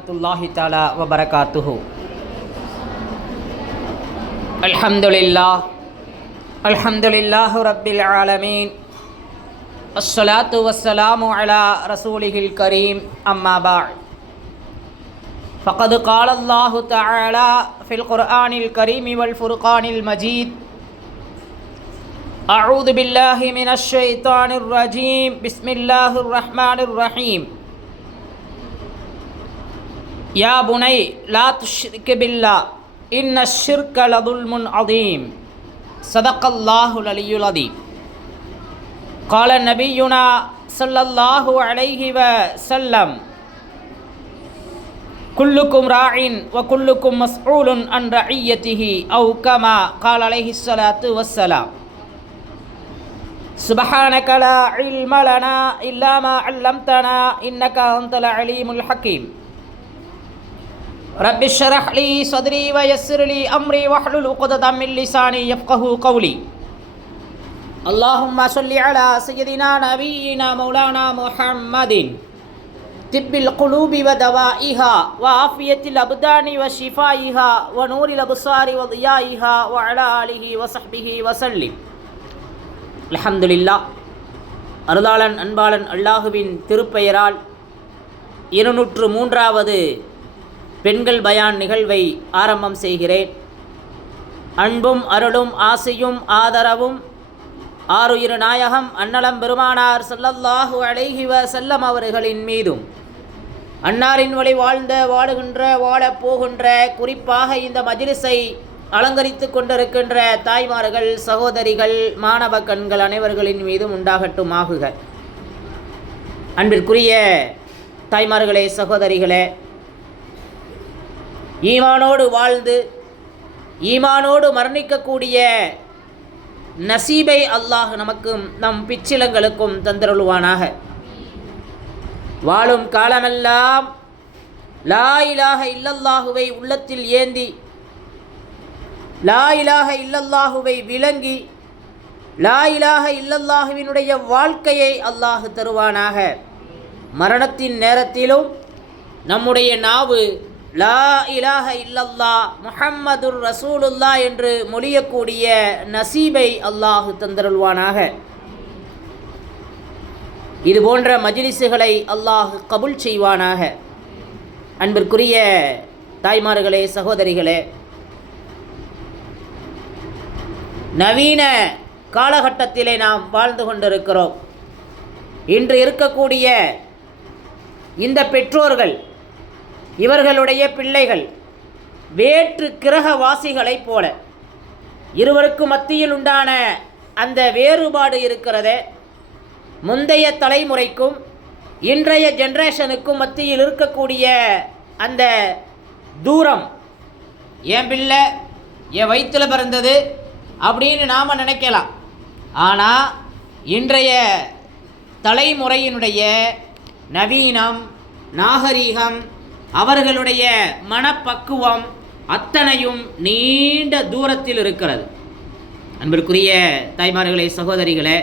வரஹ்மத்துல்லாஹி தஆலா வ பரகாத்துஹு. அல்ஹம்துலில்லாஹ் ரப்பில் ஆலமீன். அஸ்ஸலாத்து வஸ்ஸலாமு அலா ரசூலிஹில் கரீம். அம்மா பஅத். ஃபகத் காலல்லாஹு தஆலா ஃபில் குர்ஆனில் கரீம் வல் ஃபுர்கானில் மஜீத். அஊது பில்லாஹி மினஷ் ஷைத்தானிர் ரஜீம். பிஸ்மில்லாஹிர் ரஹ்மானிர் ரஹீம். யா புனை லா துஷ்ரிக் பில்லாஹ் இன்னஷ் ஷிர்க லதுல்முன் அதீம். ஸதகல்லாஹுல் அலிய்யுல் அதீம். கால நபியுனா ஸல்லல்லாஹு அலைஹி வஸல்லம் குல்லுக்கும் ராஇன் வ குல்லுக்கும் மஸ்ஊலுன் அன் ரஇய்யதிஹி அவ் கமா கால அலைஹி ஸலாத்து வஸ்ஸலாம். சுப்ஹானக லா இல்ம லனா இல்லா மா அல்லம்தனா இன்னக அன்தல் அலீமுல் ஹக்கீம். ரப்பி ஷ்ரஹ் லி ஸத்ரி வ யஸ்ஸிர் லி அம்ரி வஹ்லுல் உக்ததம் மின் லிசானி யஃப்கஹு கௌலி. அல்லாஹும்ம ஸல்லி அலா சய்யிதினா நபியினா மௌலானா முஹம்மதின் திப்பில் குலூபி வ தவாஇஹா வ ஆஃபியத்தில் அப்தானி வ ஷிஃபாயிஹா வ நூரில் அப்சாரி வ தியாயிஹா வ அலா ஆலிஹி வ ஸஹ்பிஹி வ ஸல்லிம். அல்ஹம்துலில்லாஹ். அருளாளன் அன்பாளன் அல்லாஹுவின் திருப்பெயரால் 203வது பெண்கள் பயான் நிகழ்வை ஆரம்பம் செய்கிறேன். அன்பும் அருளும் ஆசையும் ஆதரவும் ஆருயிர் நாயகம் அன்னலம் பெருமானார் ஸல்லல்லாஹு அலைஹி வஸல்லம் அவர்களின் மீதும், அன்னாரின் வழி வாழ்ந்த வாழுகின்ற வாழப்போகின்ற, குறிப்பாக இந்த மஜ்லிஸை அலங்கரித்து கொண்டிருக்கின்ற தாய்மார்கள், சகோதரிகள், மாணவ கண்கள் அனைவர்களின் மீதும் உண்டாகட்டுமாகுக. அன்பிற்குரிய தாய்மார்களே, சகோதரிகளே, ஈமானோடு வாழ்ந்து ஈமானோடு மரணிக்கக்கூடிய நசீபை அல்லாஹ் நமக்கும் நம் பிச்சிலங்களுக்கும் தந்தருள்வானாக. வாழும் காலமெல்லாம் லா இலாஹ இல்லல்லாஹுவை உள்ளத்தில் ஏந்தி, லா இலாஹ இல்லல்லாஹுவை விளங்கி, லா இலாஹ இல்லல்லாஹுவினுடைய வாழ்க்கையை அல்லாஹ் தருவானாக. மரணத்தின் நேரத்திலும் நம்முடைய நாவு லா இலாஹ இல்லல்லாஹ் முஹம்மதுர் ரசூலுல்லாஹ் என்று மொழியக்கூடிய நசீபை அல்லாஹ் தந்தருள்வானாக. இது போன்ற மஜ்லிஸுகளை அல்லாஹ் கபூல் செய்வானாக. அன்பிற்குரிய தாய்மார்களே, சகோதரிகளே, நவீன காலகட்டத்திலே நாம் வாழ்ந்து கொண்டிருக்கிறோம். இன்று இருக்கக்கூடிய இந்த பெற்றோர்கள், இவர்களுடைய பிள்ளைகள் வேற்று கிரகவாசிகளைப் போல இருவருக்கும் மத்தியில் உண்டான அந்த வேறுபாடு இருக்கிறதே, முந்தைய தலைமுறைக்கும் இன்றைய ஜென்ரேஷனுக்கும் மத்தியில் இருக்கக்கூடிய அந்த தூரம், என் பிள்ளை என் வயிற்றில் பிறந்தது அப்படின்னு நாம் நினைக்கலாம். ஆனால் இன்றைய தலைமுறையினுடைய நவீனம், நாகரீகம், அவர்களுடைய மனப்பக்குவம் அத்தனையும் நீண்ட தூரத்தில் இருக்கிறது. அன்பிற்குரிய தாய்மார்களே, சகோதரிகளே,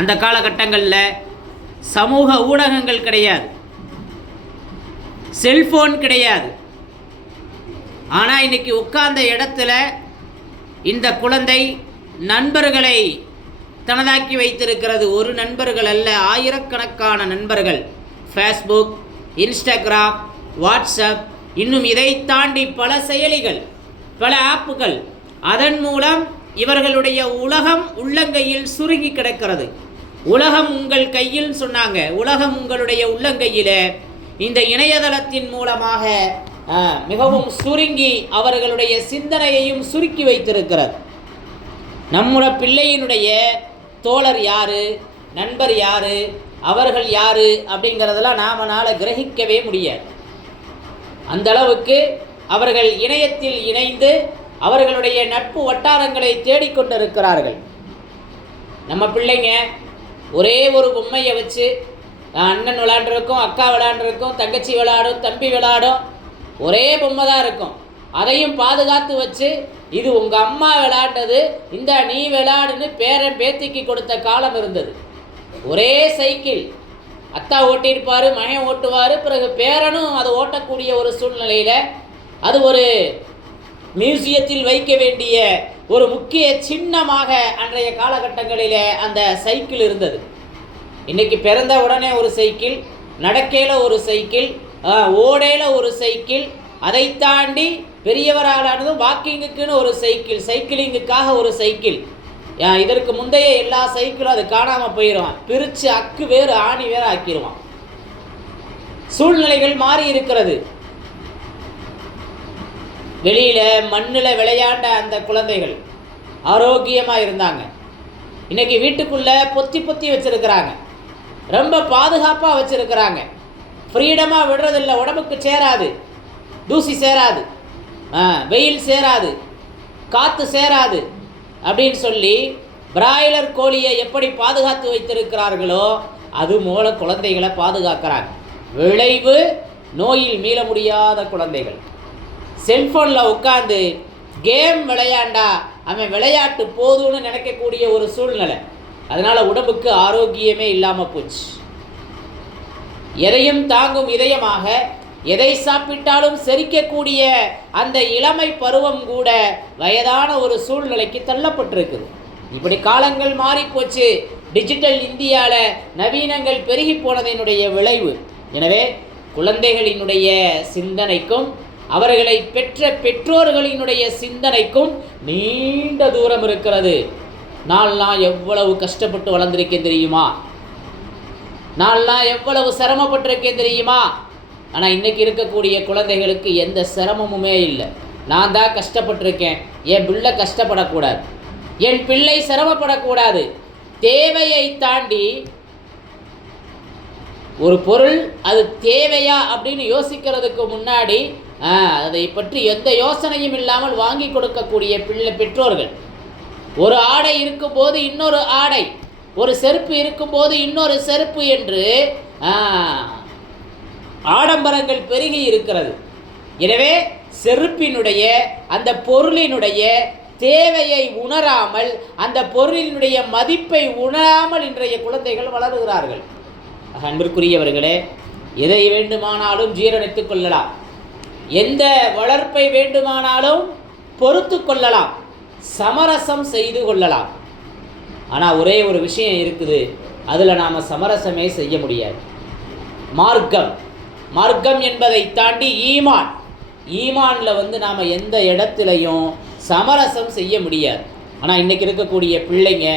அந்த காலகட்டங்களில் சமூக ஊடகங்கள் கிடையாது, செல்போன் கிடையாது. ஆனால் இன்னைக்கு உட்கார்ந்த இடத்துல இந்த குழந்தை நண்பர்களை தனதாக்கி வைத்திருக்கிறது. ஒரு நண்பர்கள் அல்ல, ஆயிரக்கணக்கான நண்பர்கள். ஃபேஸ்புக், இன்ஸ்டாகிராம், வாட்ஸ்அப், இன்னும் இதை தாண்டி பல செயலிகள், பல ஆப்புகள். அதன் மூலம் இவர்களுடைய உலகம் உள்ளங்கையில் சுருங்கி கிடக்கிறது. உலகம் உங்கள் கையில் சொன்னாங்க, உலகம் உங்களுடைய உள்ளங்கையில். இந்த இணையதளத்தின் மூலமாக மிகவும் சுருங்கி அவர்களுடைய சிந்தனையையும் சுருக்கி வைத்திருக்கிறது. நம்முடைய பிள்ளையினுடைய தோழர் யார், நண்பர் யார், அவர்கள் யார் அப்படிங்கிறதெல்லாம் நாமனால கிரகிக்கவே முடியாது. அந்த அளவுக்கு அவர்கள் இணையத்தில் இணைந்து அவர்களுடைய நட்பு வட்டாரங்களை தேடிக்கொண்டிருக்கிறார்கள். நம்ம பிள்ளைங்க ஒரே ஒரு பொம்மையை வச்சு அண்ணன் விளையாண்டுருக்கும், அக்கா விளையாண்டுருக்கும், தங்கச்சி விளையாடும், தம்பி விளையாடும், ஒரே பொம்மை தான் இருக்கும். அதையும் பாதுகாத்து வச்சு, இது உங்கள் அம்மா விளையாண்டது, இந்த நீ விளையாடுன்னு பேரன் பேத்திக்கு கொடுத்த காலம் இருந்தது. ஒரே சைக்கிள், அத்தா ஓட்டியிருப்பார், மகன் ஓட்டுவார், பிறகு பேரனும் அதை ஓட்டக்கூடிய ஒரு சூழ்நிலையில் அது ஒரு மியூசியத்தில் வைக்க வேண்டிய ஒரு முக்கிய சின்னமாக அன்றைய காலகட்டங்களில் அந்த சைக்கிள் இருந்தது. இன்றைக்கி பிறந்த உடனே ஒரு சைக்கிள், நடக்கையில் ஒரு சைக்கிள், ஓடையில் ஒரு சைக்கிள், அதை தாண்டி பெரியவரானதும் வாக்கிங்குக்குன்னு ஒரு சைக்கிள், சைக்கிளிங்குக்காக ஒரு சைக்கிள். இதற்கு முந்தைய எல்லா சைக்கிளும் அது காணாமல் போயிடுவான், பிரித்து அக்கு வேறு ஆணி வேறு ஆக்கிடுவான். சூழ்நிலைகள் மாறி இருக்கிறது. வெளியில் மண்ணில் விளையாண்ட அந்த குழந்தைகள் ஆரோக்கியமாக இருந்தாங்க. இன்றைக்கி வீட்டுக்குள்ளே பொத்தி பொத்தி வச்சுருக்கிறாங்க, ரொம்ப பாதுகாப்பாக வச்சுருக்கிறாங்க, ஃப்ரீடமாக விடுறதில்லை. உடம்புக்கு சேராது, தூசி சேராது, வெயில் சேராது, காற்று சேராது அப்படின்னு சொல்லி பிராய்லர் கோழியை எப்படி பாதுகாத்து வைத்திருக்கிறார்களோ அது மூல குழந்தைகளை பாதுகாக்கிறாங்க. விளைவு நோயில் மீள முடியாத குழந்தைகள். செல்ஃபோனில் உட்காந்து கேம் விளையாண்டா அவன் விளையாட்டு போதும்னு நினைக்கக்கூடிய ஒரு சூழ்நிலை. அதனால் உடம்புக்கு ஆரோக்கியமே இல்லாமல் போச்சு. எதையும் தாங்கும் இதயமாக எதை சாப்பிட்டாலும் செரிக்கக்கூடிய அந்த இளமை பருவம் கூட வயதான ஒரு சூழ்நிலைக்கு தள்ளப்பட்டிருக்குது. இப்படி காலங்கள் மாறிப்போச்சு. டிஜிட்டல் இந்தியாவில் நவீனங்கள் பெருகி போனதனுடைய விளைவு. எனவே குழந்தைகளினுடைய சிந்தனைக்கும் அவர்களை பெற்ற பெற்றோர்களினுடைய சிந்தனைக்கும் நீண்ட தூரம் இருக்கிறது. நான் எவ்வளவு கஷ்டப்பட்டு வளர்ந்துருக்கேன் தெரியுமா, நான் எவ்வளவு சிரமப்பட்டிருக்கேன் தெரியுமா. ஆனால் இன்றைக்கி இருக்கக்கூடிய குழந்தைகளுக்கு எந்த சிரமமுமே இல்லை. நான் தான் கஷ்டப்பட்டிருக்கேன், என் பிள்ளை கஷ்டப்படக்கூடாது, என் பிள்ளை சிரமப்படக்கூடாது. தேவையை தாண்டி ஒரு பொருள் அது தேவையா அப்படின்னு யோசிக்கிறதுக்கு முன்னாடி அதை பற்றி எந்த யோசனையும் இல்லாமல் வாங்கி கொடுக்கக்கூடிய பெற்றோர்கள். ஒரு ஆடை இருக்கும்போது இன்னொரு ஆடை, ஒரு செருப்பு இருக்கும்போது இன்னொரு செருப்பு என்று ஆடம்பரங்கள் பெருகி இருக்கிறது. எனவே செருப்பினுடைய அந்த பொருளினுடைய தேவையை உணராமல், அந்த பொருளினுடைய மதிப்பை உணராமல் இன்றைய குழந்தைகள் வளருகிறார்கள். அன்பிற்குரியவர்களே, எதை வேண்டுமானாலும் ஜீரணித்துக் கொள்ளலாம், எந்த வளர்ப்பை வேண்டுமானாலும் பொறுத்து கொள்ளலாம், சமரசம் செய்து கொள்ளலாம். ஆனால் ஒரே ஒரு விஷயம் இருக்குது, அதில் நாம் சமரசமே செய்ய முடியாது. மார்க்கம் என்பதை தாண்டி ஈமானில் நாம் எந்த இடத்துலையும் சமரசம் செய்ய முடியாது. ஆனால் இன்றைக்கி இருக்கக்கூடிய பிள்ளைங்க,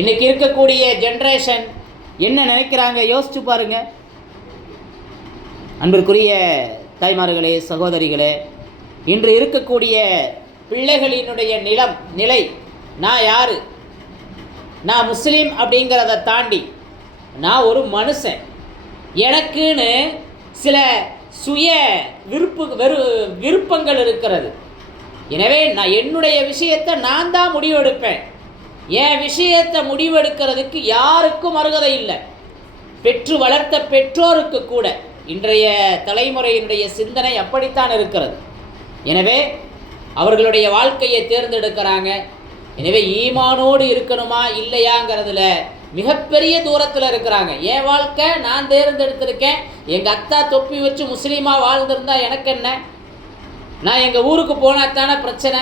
இன்றைக்கி இருக்கக்கூடிய ஜென்ரேஷன் என்ன நினைக்கிறாங்க யோசிச்சு பாருங்க. அன்பிற்குரிய தாய்மார்களே, சகோதரிகளே, இன்று இருக்கக்கூடிய பிள்ளைகளினுடைய நிலை, நான் யார், நான் முஸ்லீம் அப்படிங்கிறத தாண்டி நான் ஒரு மனுஷன், எனக்குன்னு சில சுய விருப்பங்கள் இருக்கிறது. எனவே நான் என்னுடைய விஷயத்தை நான் தான் முடிவெடுப்பேன். என் விஷயத்தை முடிவெடுக்கிறதுக்கு யாருக்கும் அருகதை இல்லை. பெற்று வளர்த்த பெற்றோருக்கு கூட இன்றைய தலைமுறையினுடைய சிந்தனை அப்படித்தான் இருக்கிறது. எனவே அவர்களுடைய வாழ்க்கையை தேர்ந்தெடுக்கிறாங்க. எனவே ஈமானோடு இருக்கணுமா இல்லையாங்கிறதுல மிகப்பெரிய தூரத்தில் இருக்கிறாங்க. என் வாழ்க்கை நான் தேர்ந்தெடுத்திருக்கேன், எங்கள் அத்தா தொப்பி வச்சு முஸ்லீமாக வாழ்ந்திருந்தா எனக்கு என்ன, நான் எங்கள் ஊருக்கு போனால் தானே பிரச்சனை,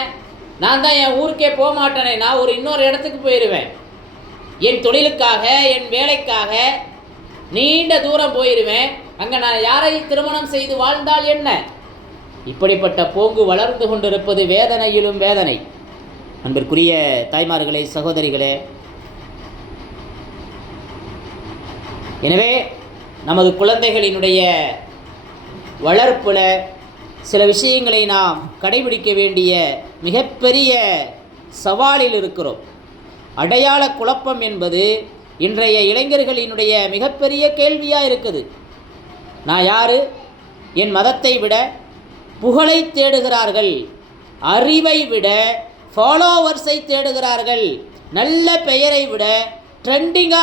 நான் தான் என் ஊருக்கே போக மாட்டேனே, நான் ஒரு இன்னொரு இடத்துக்கு போயிடுவேன், என் தொழிலுக்காக என் வேலைக்காக நீண்ட தூரம் போயிடுவேன், அங்கே நான் யாரை திருமணம் செய்து வாழ்ந்தால் என்ன. இப்படிப்பட்ட போங்கு வளர்ந்து கொண்டிருப்பது வேதனையிலும் வேதனை. அன்பிற்குரிய தாய்மார்களே, சகோதரிகளே, எனவே நமது குழந்தைகளினுடைய வளர்ப்பில் சில விஷயங்களை நாம் கடைபிடிக்க வேண்டிய மிகப்பெரிய சவாலில் இருக்கிறோம். அடையாள குழப்பம் என்பது இன்றைய இளைஞர்களினுடைய மிகப்பெரிய கேள்வியாக இருக்குது. நான் யார், என் மதத்தை விட புகழை தேடுகிறார்கள், அறிவை விட ஃபாலோவர்ஸை தேடுகிறார்கள், நல்ல பெயரை விட ட்ரெண்டிங்கை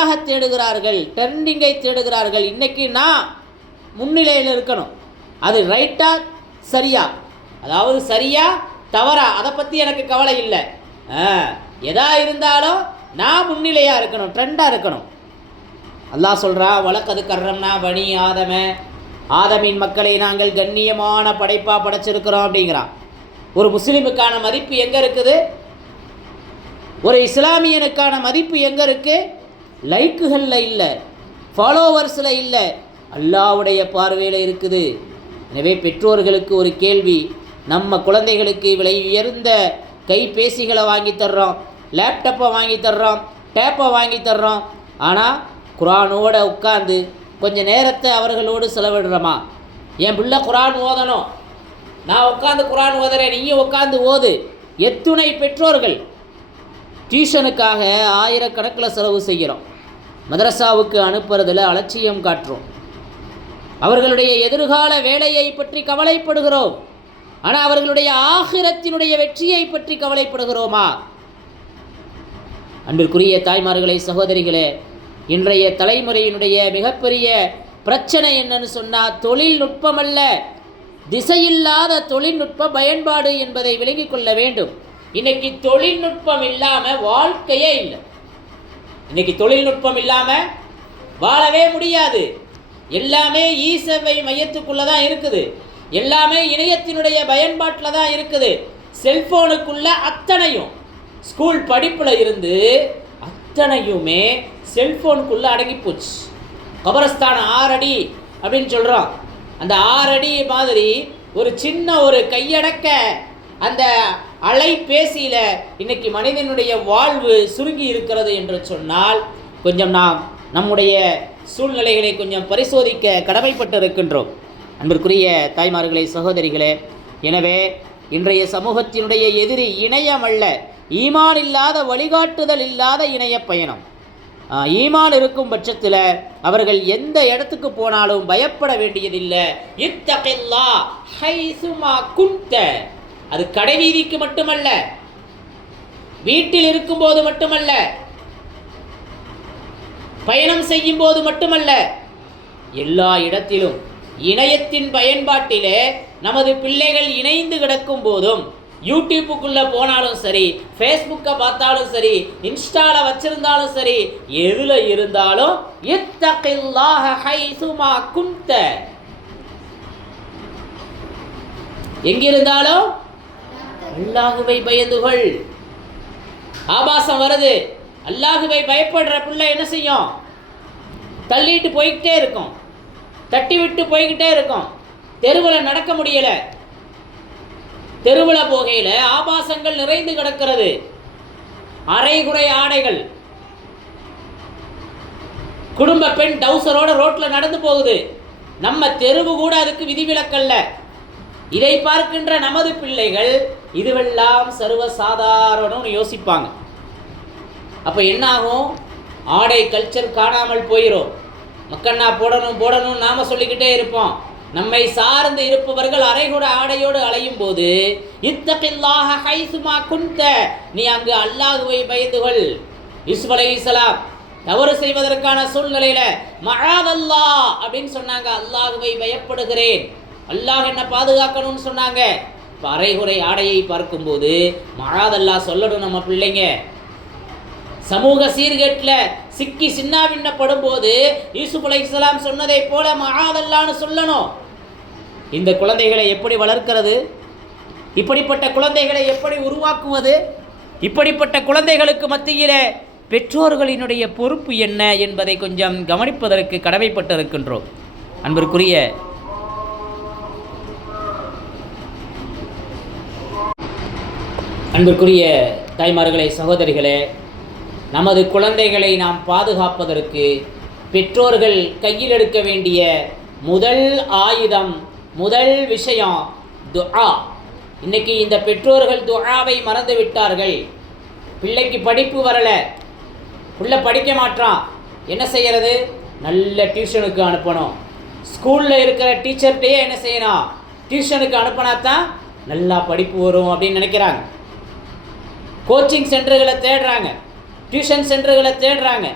தேடுகிறார்கள். இன்றைக்கி நான் முன்னிலையில் இருக்கணும், அது ரைட்டா சரியா, அதாவது சரியா தவறா அதை பற்றி எனக்கு கவலை இல்லை, எதா இருந்தாலும் நான் முன்னிலையாக இருக்கணும், ட்ரெண்டாக இருக்கணும். அல்லாஹ் சொல்கிறா, வலக்கது கர்ரம்னா பனி ஆதம, ஆதமின் மக்களை நாங்கள் கண்ணியமான படைப்பாக படைச்சிருக்கிறோம் அப்படிங்கிறான். ஒரு முஸ்லீமுக்கான மதிப்பு எங்கே இருக்குது? ஒரு இஸ்லாமியனுக்கான மதிப்பு எங்கே இருக்குது? லைக்குகளில் இல்லை, ஃபாலோவர்ஸில் இல்லை, அல்லாஹ்வுடைய பார்வையில் இருக்குது. எனவே பெற்றோர்களுக்கு ஒரு கேள்வி, நம்ம குழந்தைகளுக்கு விலை உயர்ந்த கைபேசிகளை வாங்கி தர்றோம், லேப்டாப்பை வாங்கி தர்றோம், டேப்பை வாங்கி தர்றோம், ஆனால் குரானோட உட்காந்து கொஞ்சம் நேரத்தை அவர்களோடு செலவிடுறோமா? என் பிள்ளை குரான் ஓதணும், நான் உட்காந்து குரான் ஓதுறேன், நீயும் உட்காந்து ஓது. எத்துணை பெற்றோர்கள் டியூஷனுக்காக ஆயிரக்கணக்கில் செலவு செய்கிறோம், மதரசாவுக்கு அனுப்புறதில் அலட்சியம் காட்டுறோம், அவர்களுடைய எதிர்கால வேலையை பற்றி கவலைப்படுகிறோம், ஆனால் அவர்களுடைய ஆகிரத்தினுடைய வெற்றியை பற்றி கவலைப்படுகிறோமா? அன்பிற்குரிய தாய்மார்களே, சகோதரிகளே, இன்றைய தலைமுறையினுடைய மிகப்பெரிய பிரச்சனை என்னன்னு சொன்னால் தொழில்நுட்பம் அல்ல, திசையில்லாத தொழில்நுட்ப பயன்பாடு என்பதை விளங்கிக் கொள்ள வேண்டும். இன்னைக்கு தொழில்நுட்பம் இல்லாமல் வாழ்க்கையே இல்லை. இன்னைக்கு தொழில்நுட்பம் இல்லாமல் வாழவே முடியாது. எல்லாமே ஈசேவை மையத்துக்குள்ளே தான் இருக்குது, எல்லாமே இணையத்தினுடைய பயன்பாட்டில் தான் இருக்குது. செல்ஃபோனுக்குள்ள அத்தனையும், ஸ்கூல் படிப்பில் இருந்து அத்தனையுமே செல்ஃபோனுக்குள்ளே அடங்கி போச்சு. கபரஸ்தான் 6 அடி அப்படின்னு சொல்கிறோம். அந்த 6 அடி மாதிரி ஒரு சின்ன ஒரு கையடக்க அந்த அலைபேசியில் இன்னைக்கு மனிதனுடைய வாழ்வு சுருங்கி இருக்கிறது என்று சொன்னால் கொஞ்சம் நாம் நம்முடைய சூழ்நிலைகளை கொஞ்சம் பரிசோதிக்க கடமைப்பட்டு இருக்கின்றோம். அன்பிற்குரிய தாய்மார்களே, சகோதரிகளே, எனவே இன்றைய சமூகத்தினுடைய எதிரி இணையம் அல்ல, ஈமான் இல்லாத, வழிகாட்டுதல் இல்லாத இணைய பயணம். ஈமான் இருக்கும் பட்சத்தில் அவர்கள் எந்த இடத்துக்கு போனாலும் பயப்பட வேண்டியதில்லை. இத்தகில்லாஹ் ஹைசுமா குன்த, அது கடைவீதிக்கு மட்டுமல்ல, வீட்டில் இருக்கும்போது மட்டுமல்ல, பயணம் செய்யும் போது மட்டுமல்ல, எல்லா இடத்திலும் இணையத்தின் பயன்பாட்டிலே நமது பிள்ளைகள் இணைந்து கிடக்கும் போதும், யூடியூப்புக்குள்ளே போனாலும் சரி, ஃபேஸ்புக்கை பார்த்தாலும் சரி, இன்ஸ்டாவில் வச்சிருந்தாலும் சரி, எதில் இருந்தாலும் இத்தகில்லாஹ ஹைசுமா குன்த, எங்கிருந்தாலும் அல்லாஹுவை பயந்துகள். ஆபாசம் வருது, அல்லாஹுவை பயப்படுற பிள்ளை என்ன செய்யும்? தள்ளிட்டு போய்கிட்டே இருக்கும், தட்டி விட்டு போய்கிட்டே இருக்கும். தெருவில் நடக்க முடியலை, தெருவில் போகையில் ஆபாசங்கள் நிறைந்து கிடக்கிறது, அரைகுறை ஆடைகள், குடும்ப பெண் டவுசரோட ரோட்டில் நடந்து போகுது. நம்ம தெருவு கூட அதுக்கு விதிவிலக்கல்ல. இதை பார்க்கின்ற நமது பிள்ளைகள் இதுவெல்லாம் சர்வசாதாரணம்னு யோசிப்பாங்க. அப்போ என்னாகும்? ஆடை கல்ச்சர் காணாமல் போயிடும். மக்கண்ணா போடணும் போடணும் நாம சொல்லிக்கிட்டே இருப்போம். நம்மை சார்ந்து இருப்பவர்கள் அரைகுற ஆடையோடு அலையும் போது இத்தகில்லாஹ ஹைசுமா குன்த, நீ அங்கு அல்லாஹுவை பயந்துகள். யூசுப் அலைஹிஸ்ஸலாம் தவறு செய்வதற்கான சூழ்நிலையில மஆதல்லாஹ் அப்படின்னு சொன்னாங்க, அல்லாஹுவை பயப்படுகிறேன், அல்லாஹ் என்ன பாதுகாக்கணும்னு சொன்னாங்க. இப்போ அரைகுறை ஆடையை பார்க்கும்போது மஆதல்லாஹ் சொல்லணும் நம்ம பிள்ளைங்க. சமூக சீர்கேட்டில் சிக்கி சின்னாபின்னப்படும் போது யூசுப் அலைஹிஸ்ஸலாம் சொன்னதை போல மஆதல்லாஹ்னு சொல்லணும். இந்த குழந்தைகளை எப்படி வளர்க்கிறது? இப்படிப்பட்ட குழந்தைகளை எப்படி உருவாக்குவது? இப்படிப்பட்ட குழந்தைகளுக்கு மத்தியிலே பெற்றோர்களினுடைய பொறுப்பு என்ன என்பதை கொஞ்சம் கவனிப்பதற்கு கடமைப்பட்டிருக்கின்றோம். அன்பிற்குரிய தாய்மார்களே, சகோதரிகளே, நமது குழந்தைகளை நாம் பாதுகாப்பதற்கு பெற்றோர்கள் கையில் எடுக்க வேண்டிய முதல் ஆயுதம், முதல் விஷயம் துஆ. இன்றைக்கி இந்த பெற்றோர்கள் துஆவை மறந்து விட்டார்கள். பிள்ளைக்கு படிப்பு வரலை, பிள்ளை படிக்க மாட்டான், என்ன செய்கிறது? நல்ல டியூஷனுக்கு அனுப்பணும். ஸ்கூலில் இருக்கிற டீச்சர்கிட்டையே என்ன செய்யணும்? டியூஷனுக்கு அனுப்பினா தான் நல்லா படிப்பு வரும் அப்படின்னு நினைக்கிறாங்க. கோச்சிங் சென்டர்களை தேடுறாங்க, டியூஷன் சென்டர்களை தேடுறாங்க,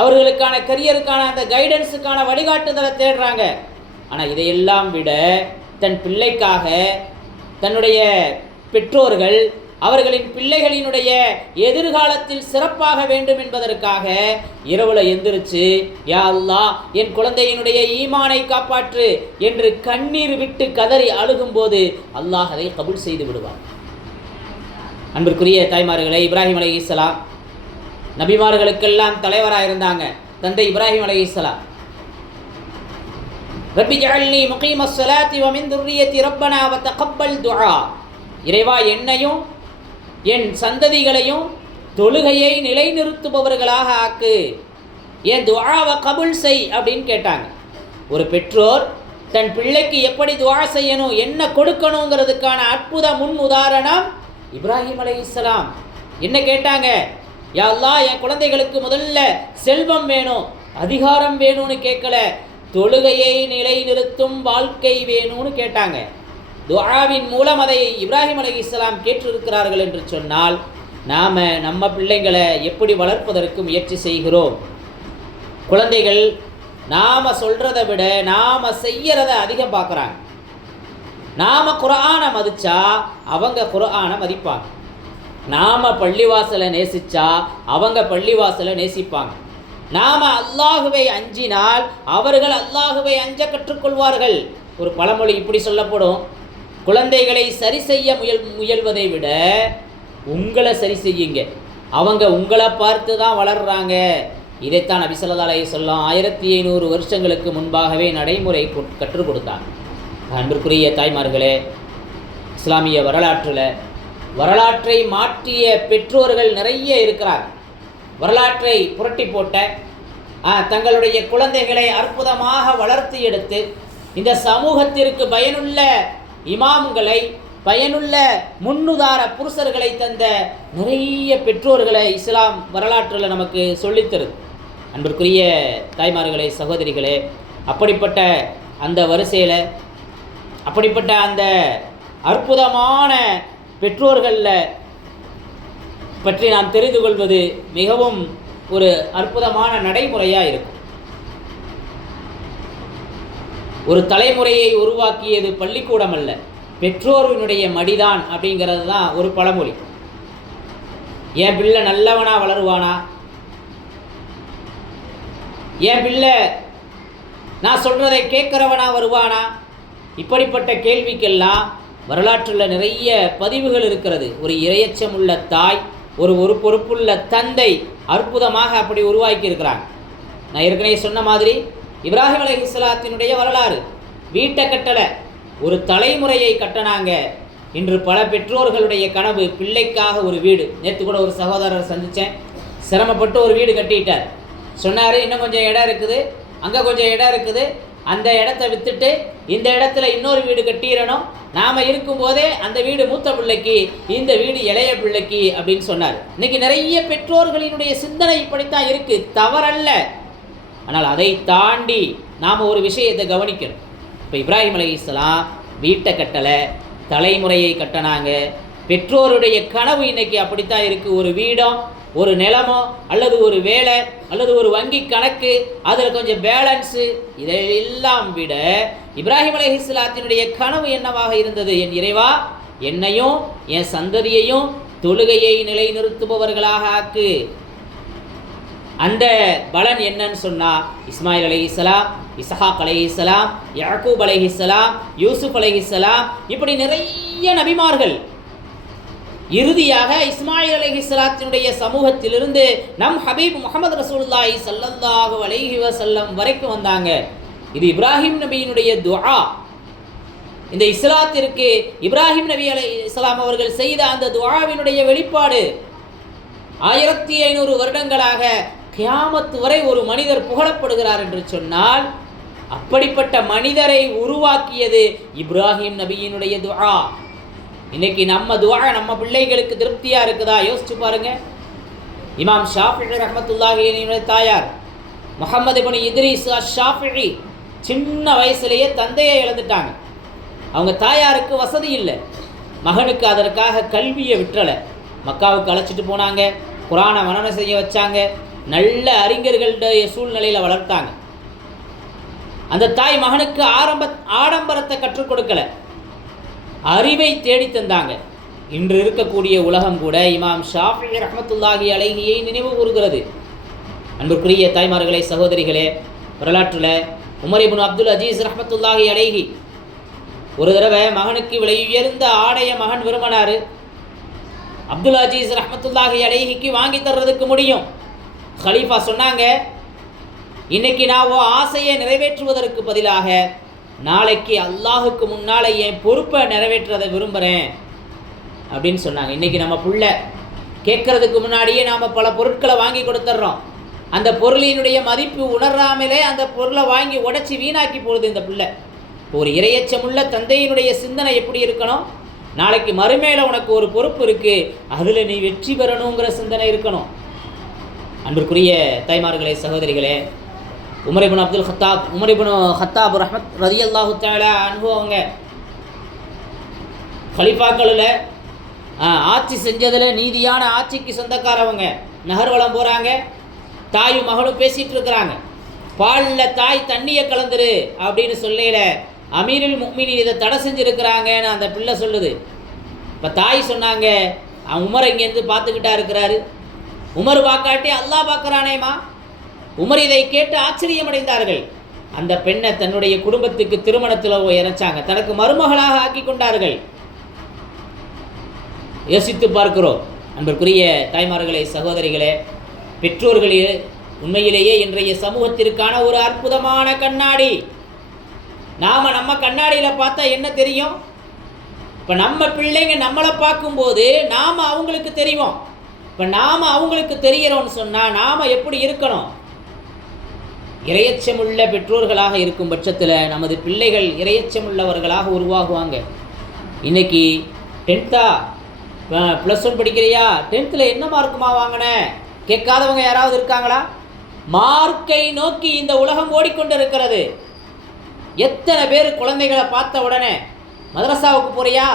அவர்களுக்கான கரியருக்கான அந்த கைடன்ஸுக்கான வழிகாட்டுதலை தேடுறாங்க. ஆனால் இதையெல்லாம் விட தன் பிள்ளைக்காக தன்னுடைய பெற்றோர்கள் அவர்களின் பிள்ளைகளினுடைய எதிர்காலத்தில் சிறப்பாக வேண்டும் என்பதற்காக இரவுல எந்திரிச்சு, யா அல்லாஹ் என் குழந்தையினுடைய ஈமானை காப்பாற்று என்று கண்ணீர் விட்டு கதறி அழுகும்போது அல்லாஹ் அதை கபூல் செய்து விடுவார். அன்பிற்குரிய தாய்மார்களே, இப்ராஹிம் அலைஹிஸ்ஸலாம் நபிமார்களுக்கெல்லாம் தலைவராக இருந்தாங்க. தந்தை இப்ராஹிம் அலைஹிஸ்ஸலாம், ரப்பி ஜஅல்னி முகீமஸ் ஸலாத்தி வ மின் துர்ரியத்தி ரப்பனா வ தகப்பல் துஆ, இறைவா என்னையும் என் சந்ததிகளையும் தொழுகையை நிலைநிறுத்துபவர்களாக ஆக்கு, என் துஆவை கபூல் செய் அப்படின்னு கேட்டாங்க. ஒரு பெற்றோர் தன் பிள்ளைக்கு எப்படி துஆ செய்யணும், என்ன கொடுக்கணுங்கிறதுக்கான அற்புத முன் உதாரணம் இப்ராஹிம் அலைஹிஸ்ஸலாம். என்ன கேட்டாங்க? யா அல்லாஹ் என் குழந்தைகளுக்கு முதல்ல செல்வம் வேணும், அதிகாரம் வேணும்னு கேட்கல, தொழுகையை நிலைநிறுத்தும் வாழ்க்கை வேணும்னு கேட்டாங்க. துஆவின் மூலம் அதை இப்ராஹிம் அலைஹிஸ்ஸலாம் கேட்டிருக்கிறார்கள் என்று சொன்னால், நாம் நம்ம பிள்ளைங்களை எப்படி வளர்ப்பதற்கு முயற்சி செய்கிறோம்? குழந்தைகள் நாம் சொல்கிறத விட நாம் செய்கிறத அதிகம் பார்க்குறாங்க. நாம் குர்ஆனை மதித்தா அவங்க குர்ஆனை மதிப்பாங்க. நாம் பள்ளிவாசலை நேசித்தா அவங்க பள்ளிவாசலை நேசிப்பாங்க. நாம் அல்லாஹுவை அஞ்சினால் அவர்கள் அல்லாஹுவை அஞ்ச கற்றுக்கொள்வார்கள். ஒரு பழமொழி இப்படி சொல்லப்படும், குழந்தைகளை சரி செய்ய முயல்வதை விட உங்களை சரி செய்யுங்க, அவங்க உங்களை பார்த்து தான் வளர்கிறாங்க. இதைத்தான் நபி ஸல்லல்லாஹு அலைஹி வஸல்லம் 1500 வருஷங்களுக்கு முன்பாகவே நடைமுறை கற்றுக் கொடுத்தாங்க. அன்பிற்குரிய தாய்மார்களே, இஸ்லாமிய வரலாற்றை மாற்றிய பெற்றோர்கள் நிறைய இருக்கிறார். வரலாற்றை புரட்டி போட்ட தங்களுடைய குழந்தைகளை அற்புதமாக வளர்த்து எடுத்து இந்த சமூகத்திற்கு பயனுள்ள இமாம்களை, பயனுள்ள முன்னுதார புருஷர்களை தந்த நிறைய பெற்றோர்களை இஸ்லாம் வரலாற்றில் நமக்கு சொல்லித்தருது. அன்பிற்குரிய தாய்மார்களே, சகோதரிகளே, அப்படிப்பட்ட அந்த வரிசையில் அப்படிப்பட்ட அந்த அற்புதமான பெற்றோர்களில் பற்றி நாம் தெரிந்து கொள்வது மிகவும் ஒரு அற்புதமான நடைமுறையாக இருக்கும். ஒரு தலைமுறையை உருவாக்கியது பள்ளிக்கூடம் அல்ல, பெற்றோரினுடைய மடிதான் அப்படிங்கிறது தான் ஒரு பழமொழி. என் பிள்ளை நல்லவனா வளருவானா, என் பிள்ளை நான் சொல்கிறதை கேட்குறவனா வருவானா, இப்படிப்பட்ட கேள்விக்கெல்லாம் வரலாற்றில் நிறைய பதிவுகள் இருக்கிறது. ஒரு இரையச்சம் உள்ள தாய், ஒரு பொறுப்புள்ள தந்தை அற்புதமாக அப்படி உருவாக்கி இருக்கிறாங்க. நான் ஏற்கனவே சொன்ன மாதிரி இப்ராஹிம் அலைஹிஸ்ஸலாத்தினுடைய வரலாறு, வீட்டை கட்டலை, ஒரு தலைமுறையை கட்டினாங்க. இன்று பல பெற்றோர்களுடைய கனவு பிள்ளைக்காக ஒரு வீடு. நேற்று கூட ஒரு சகோதரர் சந்தித்தேன், சிரமப்பட்டு ஒரு வீடு கட்டிட்டார். சொன்னார், இன்னும் கொஞ்சம் இடம் இருக்குது, அங்கே கொஞ்சம் இடம் இருக்குது, அந்த இடத்த விற்றுட்டு இந்த இடத்துல இன்னொரு வீடு கட்டிடணும், நாம் இருக்கும்போதே அந்த வீடு மூத்த பிள்ளைக்கு, இந்த வீடு இளைய பிள்ளைக்கு அப்படின்னு சொன்னார். இன்றைக்கி நிறைய பெற்றோர்களினுடைய சிந்தனை இப்படித்தான் இருக்குது, தவறல்ல. ஆனால் அதை தாண்டி நாம் ஒரு விஷயத்தை கவனிக்கணும். இப்போ இப்ராஹிம் அலைஹிஸ்ஸலாம் வீட்டை கட்டலை, தலைமுறையை கட்டினாங்க. பெற்றோருடைய கனவு இன்றைக்கி அப்படித்தான் இருக்குது. ஒரு வீடோ, ஒரு நிலமோ, அல்லது ஒரு வேலை, அல்லது ஒரு வங்கி கணக்கு, அதில் கொஞ்சம் பேலன்ஸு, இதையெல்லாம் விட இப்ராஹிம் அலைஹிஸ்ஸலாத்தினுடைய கனவு என்னவாக இருந்தது? என் இறைவா, என்னையும் என் சந்ததியையும் தொழுகையை நிலைநிறுத்துபவர்களாக ஆக்கு. அந்த பலன் என்னன்னு சொன்னால், இஸ்மாயில் அலைஹிஸ்ஸலாம், இஸ்ஹாக் அலைஹிஸ்ஸலாம், யாக்கூப் அலைஹிஸ்ஸலாம், யூசுப் அலைஹிஸ்ஸலாம், இப்படி நிறைய நபிமார்கள் இறுதியாக இஸ்மாயில் அலைஹிஸ்ஸலாத்தினுடைய சமூகத்திலிருந்து நம் ஹபீப் முஹம்மது ரசூலுல்லாஹி ஸல்லல்லாஹு அலைஹி வஸல்லம் வரைக்கும் வந்தாங்க. இது இப்ராஹிம் நபியினுடைய துஆ. இந்த இஸ்லாத்திற்கு இப்ராஹிம் நபி அலைஹிஸ்ஸலாம் அவர்கள் செய்த அந்த துஆவினுடைய வெளிப்பாடு. 1500 வருடங்களாக கியாமத் வரை ஒரு மனிதர் புகழப்படுகிறார் என்று சொன்னால், அப்படிப்பட்ட மனிதரை உருவாக்கியது இப்ராஹிம் நபியினுடைய துஆ. இன்னைக்கு நம்ம துஆ நம்ம பிள்ளைகளுக்கு திருப்தியாக இருக்குதா? யோசிச்சு பாருங்க. இமாம் ஷாஃபிஈ ரஹ்மத்துல்லாஹி அலைஹி தாயார் முஹம்மது இப்னு இத்ரீஸ் அஷ்-ஷாஃபிஈ சின்ன வயசுலேயே தந்தையை இழந்துட்டாங்க. அவங்க தாயாருக்கு வசதி இல்லை, மகனுக்கு அதற்காக கல்வியை விட்டுறலை. மக்காவுக்கு அழைச்சிட்டு போனாங்க, குர்ஆனை மனனம் செய்ய வச்சாங்க, நல்ல அறிஞர்களுடைய சூழ்நிலையில் வளர்த்தாங்க. அந்த தாய் மகனுக்கு ஆடம்பரத்தை கற்றுக் கொடுக்கலை, அறிவை தேடி தந்தாங்க. இன்று இருக்கக்கூடிய உலகம் கூட இமாம் ஷாஃபி ரஹ்மத்துல்லாஹி அலைஹியை நினைவு கூறுகிறது. அன்புக்குரிய தாய்மார்களே, சகோதரிகளே, வரலாற்றில் உமர் இப்னு அப்துல் அஜீஸ் ரஹ்மத்துல்லாஹி அலைஹி ஒரு தடவை மகனுக்கு விலை உயர்ந்த ஆடைய மகன் விரும்பினார். அப்துல் அஜீஸ் ரஹ்மத்துல்லாஹி அலைஹிக்கு வாங்கி தர்றதுக்கு முடியும். ஹலீஃபா சொன்னாங்க, இன்னைக்கு நான் உன் ஆசையை நிறைவேற்றுவதற்கு பதிலாக நாளைக்கு அல்லாஹுக்கு முன்னால் என் பொறுப்பை நிறைவேற்றுறதை விரும்புகிறேன் அப்படின்னு சொன்னாங்க. இன்றைக்கி நம்ம புள்ள கேட்கறதுக்கு முன்னாடியே நாம் பல பொருட்களை வாங்கி கொடுத்துட்றோம். அந்த பொருளினுடைய மதிப்பு உணராமலே அந்த பொருளை வாங்கி உடைச்சி வீணாக்கி போடுது இந்த பிள்ளை. ஒரு இரையச்சமுள்ள தந்தையினுடைய சிந்தனை எப்படி இருக்கணும்? நாளைக்கு மறுமையில் உனக்கு ஒரு பொறுப்பு இருக்குது, அதில் நீ வெற்றி பெறணுங்கிற சிந்தனை இருக்கணும். அன்பிற்குரிய தாய்மார்களே, சகோதரிகளே, உமர் இப்னு ஹத்தாப் ரஹ்மத் ரலியல்லாஹு தஆலா அன்ஹு அவங்க கலிஃபாக்களில் ஆட்சி செஞ்சதில் நீதியான ஆட்சிக்கு சொந்தக்காரவங்க. நகர்வலம் போகிறாங்க, தாயும் மகளும் பேசிகிட்டு இருக்கிறாங்க. பாலில் தாய் தண்ணியை கலந்துரு அப்படின்னு சொல்லையில் அமீருல் முஃமினீன் இதை தடை செஞ்சுருக்கிறாங்கன்னு அந்த பிள்ளை சொல்லுது. இப்போ தாய் சொன்னாங்க, உமர் இங்கேருந்து பார்த்துக்கிட்டா இருக்கிறாரு, உமர் பார்க்காட்டி அல்லாஹ் பார்க்குறானேம்மா. உமர் இதை கேட்டு ஆச்சரியமடைந்தார்கள். அந்த பெண்ணை தன்னுடைய குடும்பத்துக்கு திருமணத்தில் இறைச்சாங்க, தனக்கு மருமகளாக ஆக்கி கொண்டார்கள். யோசித்து பார்க்கிறோம். அன்பிற்குரிய தாய்மார்களே, சகோதரிகளே, பெற்றோர்களே உண்மையிலேயே இன்றைய சமூகத்திற்கான ஒரு அற்புதமான கண்ணாடி. நாம் நம்ம கண்ணாடியில் பார்த்தா என்ன தெரியும்? இப்போ நம்ம பிள்ளைங்க நம்மளை பார்க்கும்போது நாம் அவங்களுக்கு தெரியும். இப்போ நாம் அவங்களுக்கு தெரிகிறோன்னு சொன்னால் நாம் எப்படி இருக்கணும்? இரையச்சமுள்ள பெற்றோர்களாக இருக்கும் பட்சத்தில் நமது பிள்ளைகள் இரையச்சமுள்ளவர்களாக உருவாகுவாங்க. இன்றைக்கி 10th +1 படிக்கிறியா, 10th என்ன மார்க்குமா வாங்கினேன் கேட்காதவங்க யாராவது இருக்காங்களா? மார்க்கை நோக்கி இந்த உலகம் ஓடிக்கொண்டு இருக்கிறது. எத்தனை பேர் குழந்தைகளை பார்த்த உடனே மதரசாவுக்கு போறியா,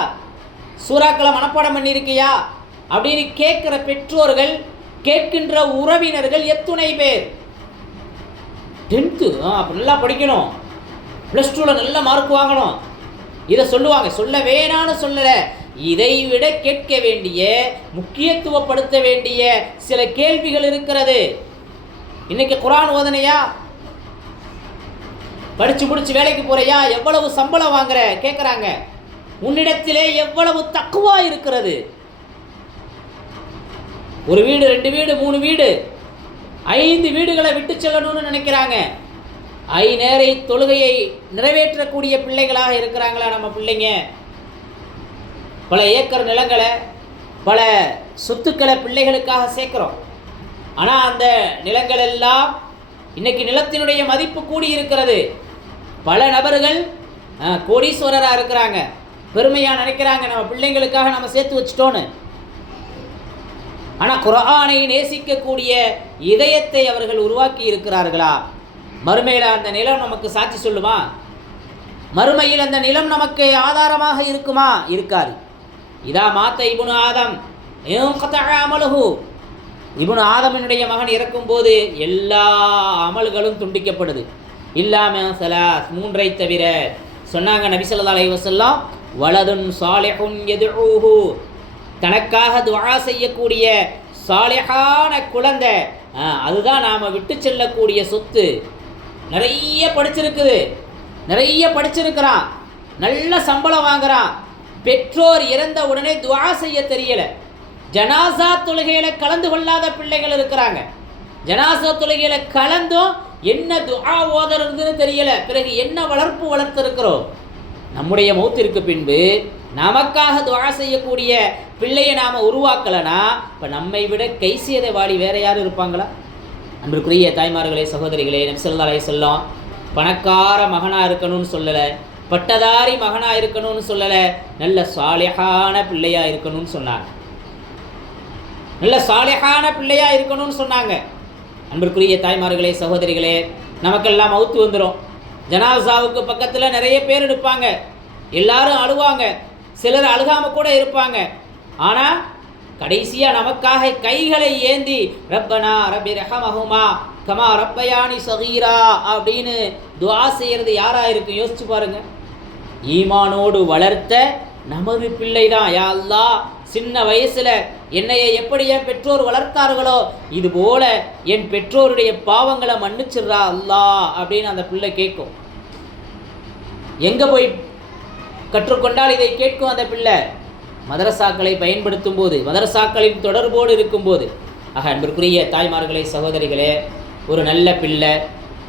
சூறாக்களை மனப்பாடம் பண்ணியிருக்கியா அப்படின்னு கேட்குற பெற்றோர்கள், கேட்கின்ற உறவினர்கள் எத்துணை பேர்? 10th அப்போ நல்லா படிக்கணும், +2 நல்ல மார்க் வாங்கணும், இதை சொல்லுவாங்க. சொல்ல வேணான்னு சொல்லலை, இதை விட கேட்க வேண்டிய, முக்கியத்துவப்படுத்த வேண்டிய சில கேள்விகள் இருக்கிறது. இன்னைக்கு குர்ஆன் ஓதனையா, படித்து முடிச்சு வேலைக்கு போறியா, எவ்வளவு சம்பளம் வாங்குற கேட்குறாங்க. உன்னிடத்திலே எவ்வளவு தக்குவா இருக்கிறது? ஒரு வீடு, 2 வீடு, 3 வீடு, 5 வீடுகளை விட்டு செல்லணும்னு நினைக்கிறாங்க. 5 நேர தொழுகையை நிறைவேற்றக்கூடிய பிள்ளைகளாக இருக்கிறாங்களா நம்ம பிள்ளைங்க? பல ஏக்கர் நிலங்களை, பல சொத்துக்களை பிள்ளைகளுக்காக சேர்க்குறோம். ஆனால் அந்த நிலங்கள் எல்லாம் இன்னைக்கு நிலத்தினுடைய மதிப்பு கூடி இருக்கிறது. பல நபர்கள் கோடீஸ்வரராக இருக்கிறாங்க, பெருமையாக நினைக்கிறாங்க நம்ம பிள்ளைங்களுக்காக நம்ம சேர்த்து வச்சிட்டோன்னு. ஆனால் குர்ஆனை நேசிக்கக்கூடிய இதயத்தை அவர்கள் உருவாக்கி இருக்கிறார்களா? மறுமையில் அந்த நிலம் நமக்கு சாட்சி சொல்லுமா? மறுமையில் அந்த நிலம் நமக்கு ஆதாரமாக இருக்குமா? இருக்காது. இதா மாத்த இப்னு ஆதம் அமலுஹு, இப்னு ஆதமினுடைய மகன் இறக்கும்போது எல்லா அமல்களும் துண்டிக்கப்படுது. இல்லாமல் சலாஸ், 3 தவிர. சொன்னாங்க நபி ஸல்லல்லாஹு அலைஹி வஸல்லம், வலதுன் சாலிஹுன் யதுஊஹு, தனக்காக துஆ செய்யக்கூடிய சாலிஹான குழந்தை, அதுதான் நாம் விட்டு செல்லக்கூடிய சொத்து. நிறைய படிச்சிருக்குது, நிறைய படிச்சிருக்கிறான், நல்ல சம்பளம் வாங்குறான், பெற்றோர் இறந்த உடனே துஆ செய்ய தெரியலை. ஜனாசா தொழுகையில் கலந்து கொள்ளாத பிள்ளைகள் இருக்கிறாங்க. ஜனாசா தொழுகையில் கலந்தும் என்ன துஆ ஓதுறதுன்னு தெரியலை. பிறகு என்ன வளர்ப்பு வளர்த்திருக்கிறோம்? நம்முடைய மௌத்திற்கு பின்பு நமக்காக துஆ செய்யக்கூடிய பிள்ளையை நாம் உருவாக்கலைன்னா இப்போ நம்மை விட கைசியதைவாளி வேற யாரும் இருப்பாங்களா? அன்பிற்குரிய தாய்மார்களே, சகோதரிகளே, நபி ஸல்லல்லாஹு அலைஹி வஸல்லம் பணக்கார மகனாக இருக்கணும்னு சொல்லலை, பட்டதாரி மகனாக இருக்கணும்னு சொல்லலை, நல்ல சாலிஹான பிள்ளையாக இருக்கணும்னு சொன்னாங்க. நல்ல சாலிஹான பிள்ளையாக இருக்கணும்னு சொன்னாங்க. அன்பிற்குரிய தாய்மார்களே, சகோதரிகளே, நமக்கெல்லாம் மௌத்து வந்துடும். ஜனாசாவுக்கு பக்கத்தில் நிறைய பேர் இருப்பாங்க, எல்லாரும் அழுவாங்க, சிலர் அழுகாமல் கூட இருப்பாங்க. ஆனால் கடைசியாக நமக்காக கைகளை ஏந்தி ரப்பனா ரப்பி ரஹமஹுமா கமா ரப்பயானி சகீரா அப்படின்னு துஆ செய்கிறது யாராக இருக்கும்? யோசிச்சு பாருங்க. ஈமானோடு வளர்த்த நமது பிள்ளை தான். யா அல்லாஹ், சின்ன வயசுல என்னைய எப்படி என் பெற்றோர் வளர்த்தார்களோ இது போல என் பெற்றோருடைய பாவங்களை மன்னிச்சிடுறா அல்லாஹ் அப்படின்னு அந்த பிள்ளை கேட்கும். எங்கே போய் கற்றுக்கொண்டால் இதை கேட்கும் அந்த பிள்ளை? மதரசாக்களை பயன்படுத்தும் போது, மதரசாக்களின் தொடர்போடு இருக்கும்போது. ஆக அன்பிற்குரிய தாய்மார்களே, சகோதரிகளே, ஒரு நல்ல பிள்ளை,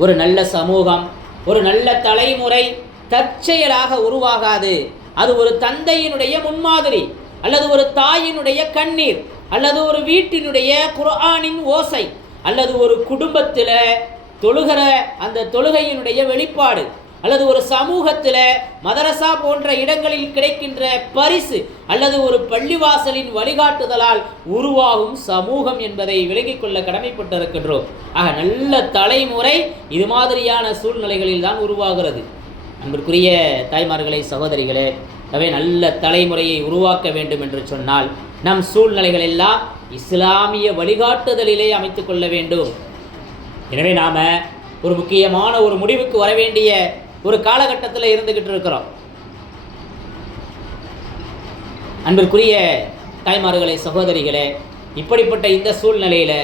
ஒரு நல்ல சமூகம், ஒரு நல்ல தலைமுறை தற்செயலாக உருவாகாது. அது ஒரு தந்தையினுடைய முன்மாதிரி, அல்லது ஒரு தாயினுடைய கண்ணீர், அல்லது ஒரு வீட்டினுடைய குர்ஆனின் ஓசை, அல்லது ஒரு குடும்பத்தில் தொழுகிற அந்த தொழுகையினுடைய வெளிப்பாடு, அல்லது ஒரு சமூகத்தில் மதரசா போன்ற இடங்களில் கிடைக்கின்ற பரிசு, அல்லது ஒரு பள்ளிவாசலின் வழிகாட்டுதலால் உருவாகும் சமூகம் என்பதை விலகிக் கொள்ள கடமைப்பட்டிருக்கின்றோம். ஆக நல்ல தலைமுறை இது மாதிரியான சூழ்நிலைகளில் தான் உருவாகிறது. அன்பிற்குரிய தாய்மார்களே, சகோதரிகளே, எனவே நல்ல தலைமுறையை உருவாக்க வேண்டும் என்று சொன்னால் நம் சூழ்நிலைகள் எல்லாம் இஸ்லாமிய வழிகாட்டுதலிலே அமைத்துக் கொள்ள வேண்டும். எனவே நாம் ஒரு முக்கியமான ஒரு முடிவுக்கு வர வேண்டிய ஒரு காலகட்டத்தில் இருந்துகிட்டு இருக்கிறோம். அன்பிற்குரிய தாய்மார்களே, சகோதரிகளே, இப்படிப்பட்ட இந்த சூழ்நிலையில்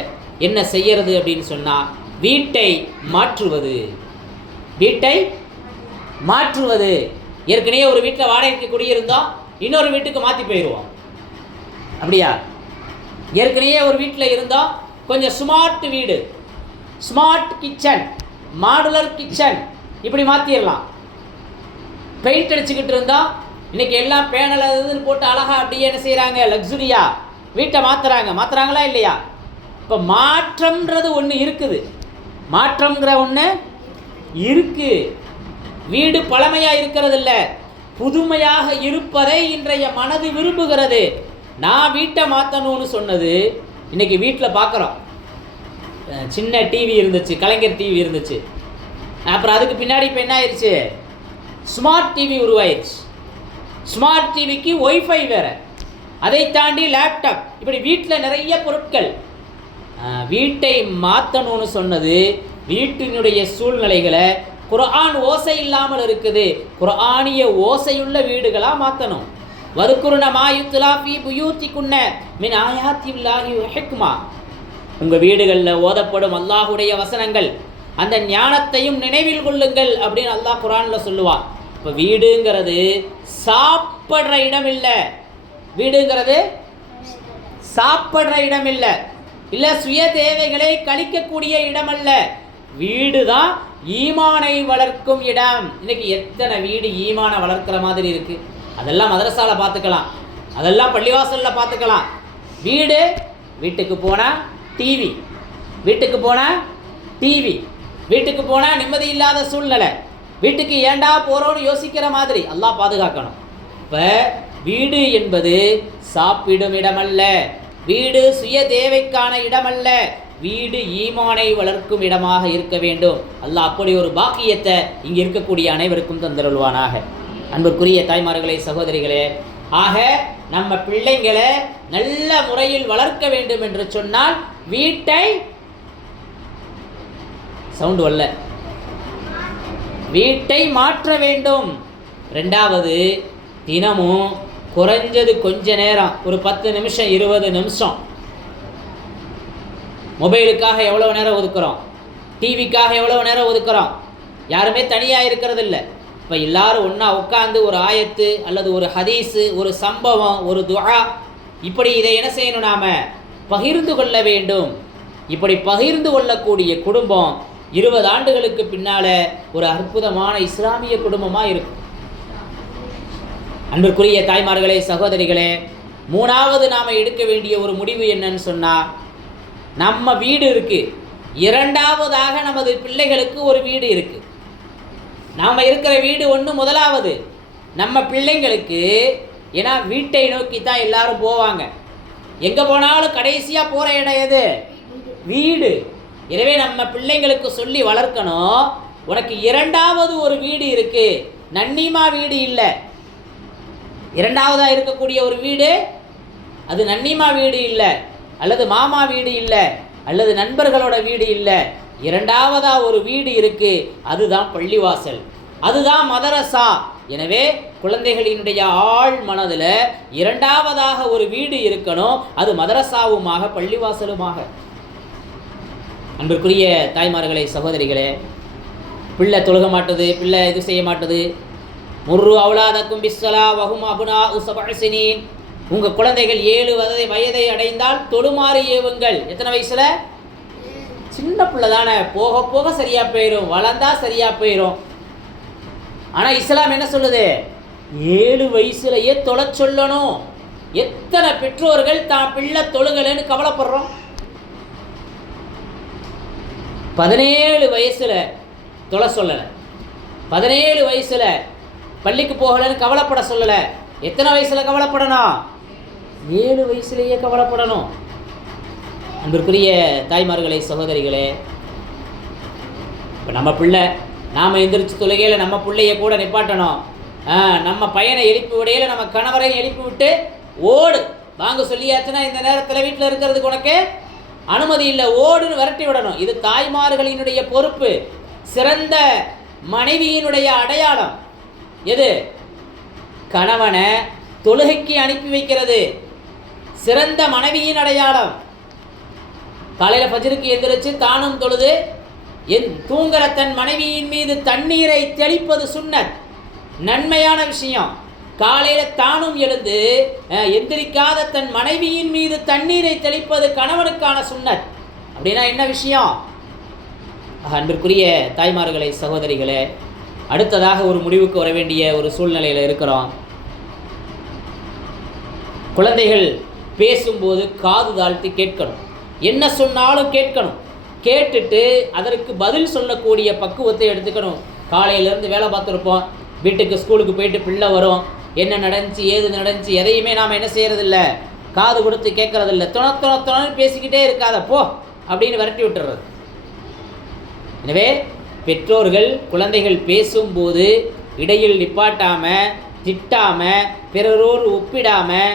என்ன செய்யறது அப்படின்னு சொன்னால், வீட்டை மாற்றுவது. வீட்டை மாற்றுவது. ஏற்கனவே ஒரு வீட்டில் வாடகைக்கு குடியிருந்தோம், இன்னொரு வீட்டுக்கு மாற்றி போயிடுவோம். அப்படியா? ஏற்கனவே ஒரு வீட்டில் இருந்தோம், கொஞ்சம் ஸ்மார்ட் வீடு, ஸ்மார்ட் கிச்சன், மாடுலர் கிச்சன், இப்படி மாற்றிடலாம். பெயிண்ட் அடிச்சுக்கிட்டு இருந்தோம், இன்றைக்கி எல்லாம் பேனல் அதுன்னு போட்டு அழகாக அப்படியே என்ன செய்கிறாங்க, லக்ஸுரியா வீட்டை மாற்றுறாங்களா இல்லையா? இப்போ மாற்றம்ன்றது ஒன்று இருக்குது, மாற்றம்ங்கிற ஒன்று இருக்குது. வீடு பழமையாக இருக்கிறது இல்லை, புதுமையாக இருப்பதை இன்றைய மனது விரும்புகிறது. நான் வீட்டை மாற்றணும்னு சொன்னது இன்றைக்கி வீட்டில் பார்க்குறோம். சின்ன டிவி இருந்துச்சு, கலைஞர் டிவி இருந்துச்சு, அப்புறம் அதுக்கு பின்னாடி இப்போ என்ன ஆயிடுச்சு, ஸ்மார்ட் டிவி உருவாயிருச்சு. ஸ்மார்ட் டிவிக்கு ஒய்ஃபை வேறு, அதை தாண்டி லேப்டாப், இப்படி வீட்டில் நிறைய பொருட்கள். வீட்டை மாற்றணும்னு சொன்னது வீட்டினுடைய சூழ்நிலைகளை குர்ஆன் ஓசை இல்லாமல் இருக்குது, குர்ஆனிய ஓசையுள்ள வீடுகளாக மாற்றணும். வதுக்குருன மாயுத்துலா ஃபீ புயூத்திகுன்ன மின் ஆயாத்தில்லாஹி வ ஹிக்மா. உங்கள் வீடுகளில் ஓதப்படும் அல்லாஹுடைய வசனங்கள், அந்த ஞானத்தையும் நினைவில் கொள்ளுங்கள் அப்படின்னு அல்லாஹ் குர்ஆனில் சொல்லுவான். இப்போ வீடுங்கிறது சாப்பிட்ற இடம் இல்லை, வீடுங்கிறது சாப்பிட்ற இடம் இல்லை, இல்லை சுய தேவைகளை கழிக்கக்கூடிய இடம் அல்ல. வீடு தான் ஈமானை வளர்க்கும் இடம். இன்னைக்கு எத்தனை வீடு ஈமானை வளர்க்குற மாதிரி இருக்குது. அதெல்லாம் மதரசாவில் பார்த்துக்கலாம், அதெல்லாம் பள்ளிவாசலில் பார்த்துக்கலாம். வீடு, வீட்டுக்கு போனால் டிவி, வீட்டுக்கு போனால் டிவி, வீட்டுக்கு போனால் நிம்மதி இல்லாத சூழ்நிலை, வீட்டுக்கு ஏண்டா போகிறோன்னு யோசிக்கிற மாதிரி. அல்லாஹ் பாதுகாக்கணும். இப்போ வீடு என்பது சாப்பிடும் இடமல்ல, வீடு சுய தேவைக்கான இடமல்ல, வீடு ஈமானை வளர்க்கும் இடமாக இருக்க வேண்டும். அல்லாஹ் அப்படி ஒரு பாக்கியத்தை இங்கே இருக்கக்கூடிய அனைவருக்கும் தந்தருள்வானாக. அன்பிற்குரிய தாய்மார்களே, சகோதரிகளே, ஆக நம்ம பிள்ளைங்களை நல்ல முறையில் வளர்க்க வேண்டும் என்று சொன்னால் வீட்டை சவுண்டு வரல, வீட்டை மாற்ற வேண்டும். ரெண்டாவது, தினமும் குறைஞ்சது கொஞ்ச நேரம், ஒரு 10 நிமிஷம் 20 நிமிஷம் மொபைலுக்காக எவ்வளோ நேரம் ஒதுக்குறோம், டிவிக்காக எவ்வளோ நேரம் ஒதுக்குறோம். யாருமே தனியாக இருக்கிறது இல்லை. இப்போ எல்லாரும் ஒன்றா உட்காந்து ஒரு ஆயத்து அல்லது ஒரு ஹதீஸு, ஒரு சம்பவம், ஒரு துஆ, இப்படி இதை என்ன செய்யணும், நாம் பகிர்ந்து கொள்ள வேண்டும். இப்படி பகிர்ந்து கொள்ளக்கூடிய குடும்பம் 20 ஆண்டுகளுக்கு பின்னால் ஒரு அற்புதமான இஸ்லாமிய குடும்பமாக இருக்கும். அன்பிற்குரிய தாய்மார்களே, சகோதரிகளே, மூணாவது நாம் எடுக்க வேண்டிய ஒரு முடிவு என்னன்னு சொன்னால், நம்ம வீடு இருக்குது, இரண்டாவதாக நமது பிள்ளைகளுக்கு ஒரு வீடு இருக்குது. நாம் இருக்கிற வீடு ஒன்று முதலாவது, நம்ம பிள்ளைங்களுக்கு. ஏன்னா வீட்டை நோக்கி தான் எல்லாரும் போவாங்க, எங்கே போனாலும் கடைசியாக போகிற இடம் எது, வீடு. எனவே நம்ம பிள்ளைங்களுக்கு சொல்லி வளர்க்கணும், உனக்கு இரண்டாவது ஒரு வீடு இருக்குது, நன்னிமா வீடு இல்லை. இரண்டாவதாக இருக்கக்கூடிய ஒரு வீடு அது நன்னிமா வீடு இல்லை, அல்லது மாமா வீடு இல்லை, அல்லது நண்பர்களோட வீடு இல்லை. இரண்டாவதாக ஒரு வீடு இருக்குது, அதுதான் பள்ளிவாசல், அதுதான் மதரசா. எனவே குழந்தைகளினுடைய ஆழ் மனதில் இரண்டாவதாக ஒரு வீடு இருக்கணும், அது மதரசாவுமாக பள்ளிவாசலுமாக. அன்பிற்குரிய தாய்மார்களே, சகோதரிகளே, பிள்ளை தொழுக மாட்டுது, பிள்ளை இது செய்ய மாட்டுது. முர்ரு அவுலாதக்கும் பிஸ்ஸலா வஹும் அபுனா உசபசினீன். உங்கள் குழந்தைகள் 7 வயதை அடைந்தால் தொழுமாறு ஏவுங்கள். எத்தனை வயசில்? சின்ன பிள்ளை தானே, போக போக சரியாக போயிடும், வளர்ந்தா சரியாக போயிடும். ஆனால் இஸ்லாம் என்ன சொல்லுது? 7 வயசுலையே தொலை சொல்லணும். எத்தனை பெற்றோர்கள் தான் பிள்ளை தொழுகலைன்னு கவலைப்படுறோம். 17 வயசில் தொலை சொல்லலை, 17 வயசில் பள்ளிக்கு போகலைன்னு கவலைப்பட சொல்லலை. எத்தனை வயசில் கவலைப்படணும்? 7 வயசுலேயே கவலைப்படணும். அன்பிற்குரிய தாய்மார்களே, சகோதரிகளே, இப்போ நம்ம பிள்ளை நாம் எந்திரிச்சு தொழுகையில் நம்ம பிள்ளைய கூட நிப்பாட்டணும். நம்ம பையனை எழுப்பி விடையில் நம்ம கணவரை எழுப்பி விட்டு ஓடு வாங்க சொல்லியாச்சுன்னா இந்த நேரத்தில் வீட்டில் இருக்கிறதுக்கு உனக்கு அனுமதி இல்லை, ஓடுன்னு விரட்டி விடணும். இது தாய்மார்களினுடைய பொறுப்பு. சிறந்த மனைவியினுடைய அடையாளம் எது? கணவனை தொழுகைக்கு அனுப்பி வைக்கிறது சிறந்த மனைவியின் அடையாளம். காலையில் ஃபஜ்ருக்கு எந்திரிச்சு தானும் தொழுது தூங்குற தன் மனைவியின் மீது தண்ணீரை தெளிப்பது சுன்னத், நன்மையான விஷயம். காலையில் தானும் எழுந்து எந்திரிக்காத தன் மனைவியின் மீது தண்ணீரை தெளிப்பது கணவனுக்கான சுன்னத். அப்படின்னா என்ன விஷயம்? அன்பிற்குரிய தாய்மார்களே, சகோதரிகளே, அடுத்ததாக ஒரு முடிவுக்கு வர வேண்டிய ஒரு சூழ்நிலையில் இருக்கிறோம். குழந்தைகள் பேசும்போது காது தாழ்த்தி கேட்கணும், என்ன சொன்னாலும் கேட்கணும். கேட்டுட்டு அதற்கு பதில் சொல்லக்கூடிய பக்குவத்தை எடுத்துக்கணும். காலையிலேருந்து வேலை பார்த்துருப்போம், வீட்டுக்கு ஸ்கூலுக்கு போயிட்டு பிள்ளை வரும், என்ன நடந்துச்சு ஏது நடந்துச்சு எதையுமே நாம் என்ன செய்கிறதில்ல, காது கொடுத்து கேட்குறதில்ல. தொண பேசிக்கிட்டே இருக்காத போ அப்படின்னு விரட்டி விட்டுறது. எனவே பெற்றோர்கள் குழந்தைகள் பேசும்போது இடையில் நிப்பாட்டாமல், திட்டாமல், பிறரோடு ஒப்பிடாமல்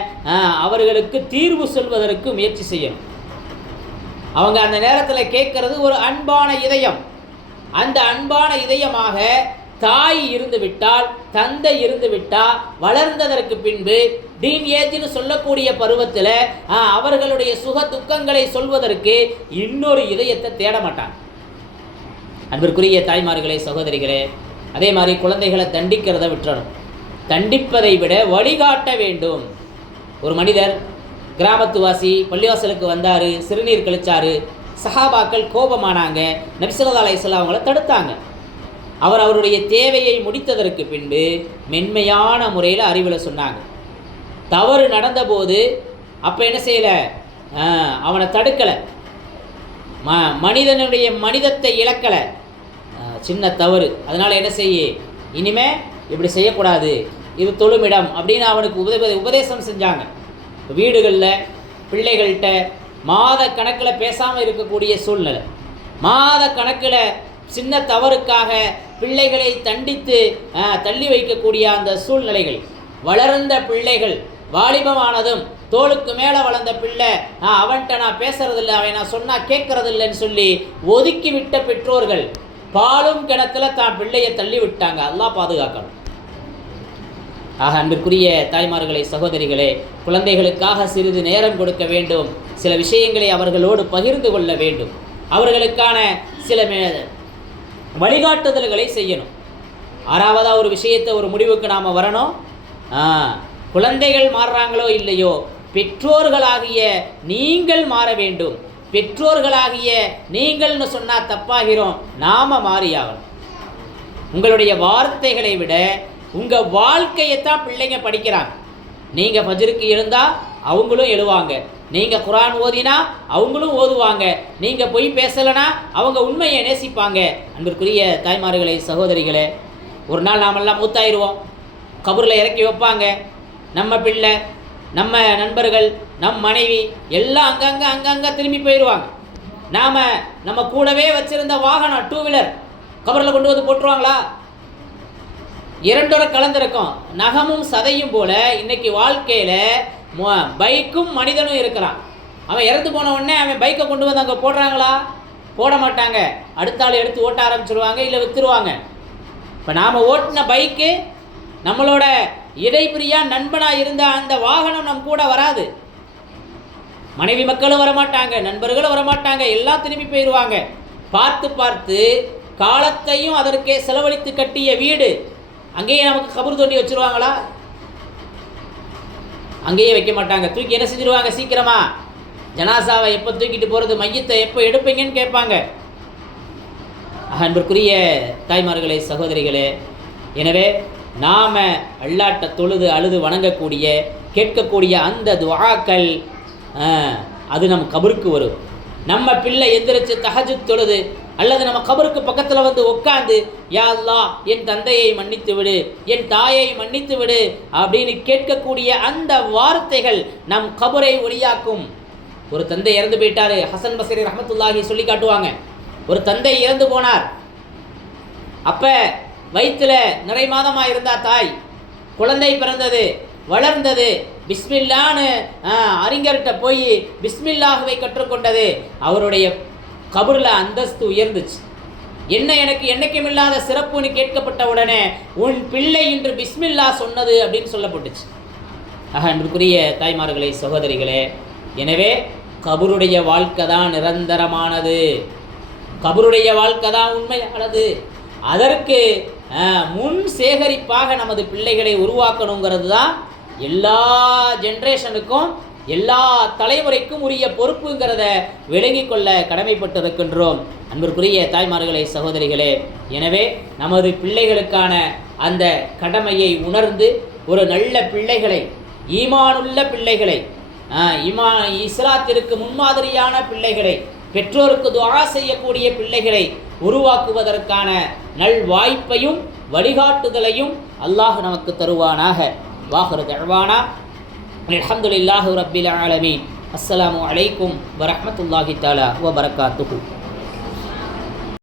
அவர்களுக்கு தீர்வு சொல்வதற்கு முயற்சி செய்யணும். அவங்க அந்த நேரத்தில் கேட்கறது ஒரு அன்பான இதயம். அந்த அன்பான இதயமாக தாய் இருந்து விட்டால், தந்தை இருந்து விட்டால், வளர்ந்ததற்கு பின்பு டீன் ஏஜ்னு சொல்லக்கூடிய பருவத்தில் அவர்களுடைய சுக துக்கங்களை சொல்வதற்கு இன்னொரு இதயத்தை தேட மாட்டாங்க. அன்பிற்குரிய தாய்மார்களே, சகோதரிகளே, அதே மாதிரி குழந்தைகளை தண்டிக்கிறத விட்டுறணும். தண்டிப்பதை விட வழிகாட்ட வேண்டும். ஒரு மனிதர் கிராமத்துவாசி பள்ளிவாசலுக்கு வந்தார், சிறுநீர் கழிச்சார். சஹாபாக்கள் கோபமானாங்க. நபி ஸல்லல்லாஹு அலைஹி வஸல்லம் அவங்கள தடுத்தாங்க. அவருடைய தேவையை முடித்ததற்கு பின்பு மென்மையான முறையில் அறிவில் சொன்னாங்க. தவறு நடந்தபோது அப்போ என்ன செய்யலை, அவனை தடுக்கலை, மனிதனுடைய மனிதத்தை இழக்கலை. சின்ன தவறு, அதனால் என்ன செய்ய, இனிமே இப்படி செய்யக்கூடாது, இது தொழுமிடம் அப்படின்னு அவனுக்கு உபதேசம் செஞ்சாங்க. வீடுகளில் பிள்ளைகள்கிட்ட மாத கணக்கில் பேசாமல் இருக்கக்கூடிய சூழ்நிலை, மாத கணக்கில் சின்ன தவறுக்காக பிள்ளைகளை தண்டித்து தள்ளி வைக்கக்கூடிய அந்த சூழ்நிலைகள். வளர்ந்த பிள்ளைகள் வாலிபமானதும் தோளுக்கு மேலே வளர்ந்த பிள்ளை அவன்கிட்ட நான் பேசுறதில்லை, அவன் நான் சொன்னால் கேட்கறதில்லைன்னு சொல்லி ஒதுக்கி விட்ட பெற்றோர்கள் பாலும் கிணத்துல தான் பிள்ளையை தள்ளி விட்டாங்க. அல்லாஹ் பாதுகாக்கணும். ஆக அன்பிற்குரிய தாய்மார்களே, சகோதரிகளே, குழந்தைகளுக்காக சிறிது நேரம் கொடுக்க வேண்டும். சில விஷயங்களை அவர்களோடு பகிர்ந்து கொள்ள வேண்டும். அவர்களுக்கான சில வழிகாட்டுதல்களை செய்யணும். ஆறாவதாக ஒரு விஷயத்தை ஒரு முடிவுக்கு நாம் வரணும். குழந்தைகள் மாறுறாங்களோ இல்லையோ, பெற்றோர்களாகிய நீங்கள் மாற வேண்டும். பெற்றோர்களாகிய நீங்கள்னு சொன்னால் தப்பாகிறோம், நாம் மாறியாகணும். உங்களுடைய வார்த்தைகளை விட உங்கள் வாழ்க்கையைத்தான் பிள்ளைங்க படிக்கிறாங்க. நீங்கள் ஃபஜ்ருக்கு எழுந்தால் அவங்களும் எழுவாங்க, நீங்கள் குர்ஆன் ஓதினா அவங்களும் ஓதுவாங்க, நீங்கள் பொய் பேசலைனா அவங்க உண்மையை நேசிப்பாங்க. அன்பிற்குரிய தாய்மார்களே, சகோதரிகளே, ஒரு நாள் நாமெல்லாம் மூத்தாயிருவோம், கபூரில் இறக்கி வைப்பாங்க. நம்ம பிள்ளை, நம்ம நண்பர்கள், நம் மனைவி எல்லாம் அங்கங்கே திரும்பி போயிடுவாங்க. நாம் நம்ம கூடவே வச்சுருந்த வாகனம் 2 வீலர் கபரில் கொண்டு வந்து போட்டுருவாங்களா? 2 கலந்துருக்கும். நகமும் சதையும் போல இன்னைக்கு வாழ்க்கையில் பைக்கும் மனிதனும் இருக்கிறான். அவன் இறந்து போன உடனே அவன் பைக்கை கொண்டு வந்து அங்கே போடுறாங்களா? போட மாட்டாங்க. அடுத்த ஆள் எடுத்து ஓட்ட ஆரம்பிச்சிருவாங்க, இல்லை விற்றுருவாங்க. இப்போ நாம் ஓட்டின பைக்கு நம்மளோட இடைபிரியா நண்பனாக இருந்த அந்த வாகனம் நம் கூட வராது. மனைவி மக்களும் வரமாட்டாங்க, நண்பர்களும் வரமாட்டாங்க, எல்லாம் திரும்பி போயிடுவாங்க. பார்த்து பார்த்து காலத்தையும் அதற்கே செலவழித்து கட்டிய வீடு அங்கேயே நமக்கு கபர் தோண்டி வச்சுருவாங்களா? அங்கேயே வைக்க மாட்டாங்க. தூக்கி என்ன செஞ்சுருவாங்க? சீக்கிரமா ஜனாசாவை எப்போ தூக்கிட்டு போகிறது, மையத்தை எப்போ எடுப்பீங்கன்னு கேட்பாங்க. அன்பிற்குரிய தாய்மார்களே, சகோதரிகளே, எனவே நாம் அல்லாட்ட தொழுது அழுது வணங்கக்கூடிய கேட்கக்கூடிய அந்த துஆக்கள் அது நம்ம கபருக்கு வரும். நம்ம பிள்ளை எந்திரிச்சு தஹஜ்ஜுத் தொழுது அல்லது நம்ம கபருக்கு பக்கத்தில் வந்து உட்காந்து யா அல்லாஹ் என் தந்தையை மன்னித்து விடு, என் தாயை மன்னித்து விடு அப்படின்னு கேட்கக்கூடிய அந்த வார்த்தைகள் நம் கபரை ஒளியாக்கும். ஒரு தந்தை இறந்து போயிட்டாரு, ஹசன் பஸ்ரி ரஹ்மத்துல்லாஹி சொல்லி காட்டுவாங்க. ஒரு தந்தை இறந்து போனார். அப்போ வயிற்றில் நிறை மாதமாக இருந்தா தாய், குழந்தை பிறந்தது, வளர்ந்தது, பிஸ்மில்லான்னு அறிஞர்கிட்ட போய் பிஸ்மில்லாஹுவை கற்றுக்கொண்டது. அவருடைய கபரில் அந்தஸ்து உயர்ந்துச்சு. என்ன எனக்கு என்னைக்கும் இல்லாத சிறப்புன்னு கேட்கப்பட்ட உடனே உன் பிள்ளை இன்று பிஸ்மில்லா சொன்னது அப்படின்னு சொல்லப்பட்டுச்சு. அன்பிற்குரிய தாய்மார்களே, சகோதரிகளே, எனவே கபருடைய வாழ்க்கை தான் நிரந்தரமானது, கபருடைய வாழ்க்கை தான் உண்மையானது. அதற்கு முன் சேகரிப்பாக நமது பிள்ளைகளை உருவாக்கணுங்கிறது தான் எல்லா ஜென்ரேஷனுக்கும் எல்லா தலைமுறைக்கும் உரிய பொறுப்புங்கிறத விளங்கி கொள்ள கடமைப்பட்டிருக்கின்றோம். அன்பிற்குரிய தாய்மார்களே, சகோதரிகளே, எனவே நமது பிள்ளைகளுக்கான அந்த கடமையை உணர்ந்து ஒரு நல்ல பிள்ளைகளை, ஈமானுள்ள பிள்ளைகளை, இஸ்லாத்திற்கு முன்மாதிரியான பிள்ளைகளை, பெற்றோருக்கு துஆ செய்யக்கூடிய பிள்ளைகளை உருவாக்குவதற்கான நல் வாய்ப்பையும் வழிகாட்டுதலையும் அல்லாஹ் நமக்கு தருவானாக. வாஹிரு தஅவானா அல்ஹம்துலில்லாஹி ரப்பில் ஆலமீன். அஸ்ஸலாமு அலைக்கும் வரஹ்மத்துல்லாஹி தஆலா வ பரகாத்துஹு.